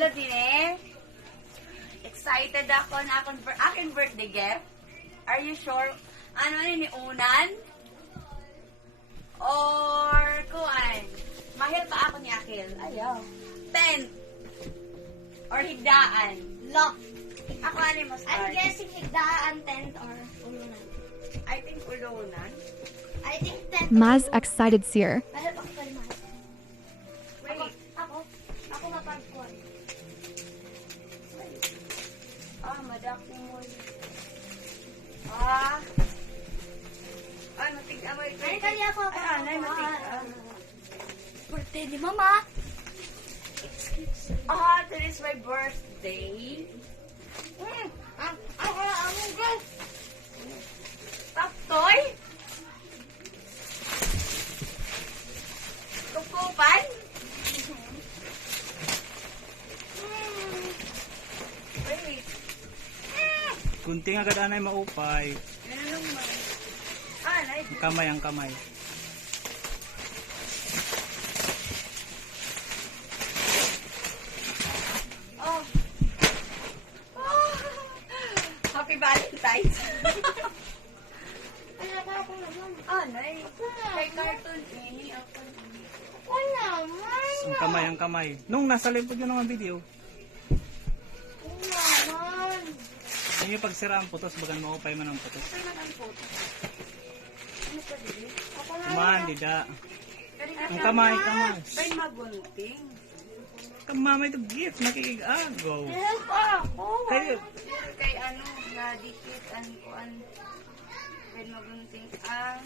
Hello din eh. Excited ako na aking birthday gift. Are you sure? Ano ni unan? Or kuan? Mahal pa ako ni Akil. Ayaw. Tent. Or higdaan. Lock. Ako ano mo I'm guessing higdaan, tent, or ulunan. I think ulunan. I think tent. Maz excited seer. Mahal ako pa naman. Wait. Ako mapagkuhan. Madaki mo. Matig amoy. Ay, kali ako. Ay, matig. Birthday ni Mama. That is my birthday. Ako na among girl. Top toy? Kukupan? Wait. Kunting agad anay maupay. Ano naman? Nice. Ang kamay. Oh. Happy Valentine's. Ay, ako naman. Nice. Kay cartoon ini ako. Wala naman. Ang kamay. Nung nasa likod yun ng video. Wala naman. Yung pagsira ang putos, bagan maupay man ang putos. Ito na ang photo. Ano pa din? Ako na. Man, dida. Ang kamay. Ay, magunting. Kamamay to gift, nakikig-agaw. Help ako. Kayo, Kay ano, na-dikit, kuan. Kay magunting ang...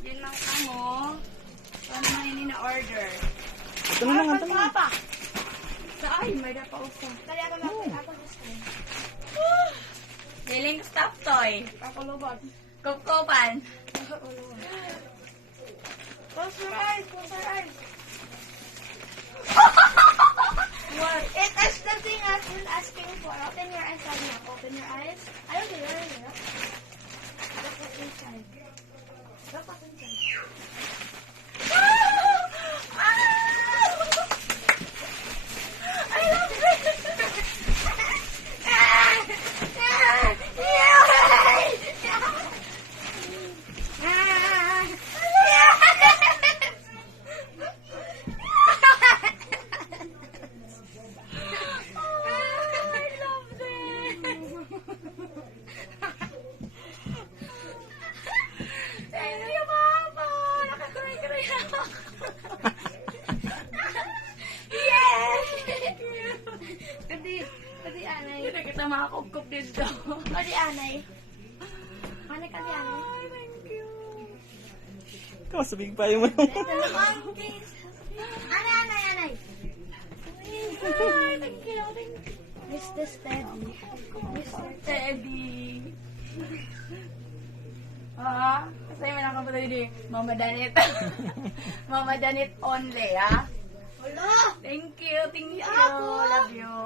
Yun lang kamo. Ano man ini na-order? ito na lang, ito na. Pa. Ay, may napausa. Kali ako lang. Ako gusto. Feeling stuff toy. Pakulubot. Kupkupan. Close your eyes. Close your eyes. What? It is the thing I was asking for. Open your eyes, Sonia. Open your eyes. I don't know. Look what's inside. Look what's inside. I love it! Thank you, Mama! Nakakray-kray ako. Yes! Kadi anay. Hindi na kita makakugkop dito. Kadi anay. Anay kadi anay. Ay, thank you. Kasabing pa yung mga. Anay. Ay, thank you. Mr. Steady. Mr. Teddy. Kasi may nakapunta din Mama Danit. Mama Danit only, Hello. Thank you. Ako. Love you.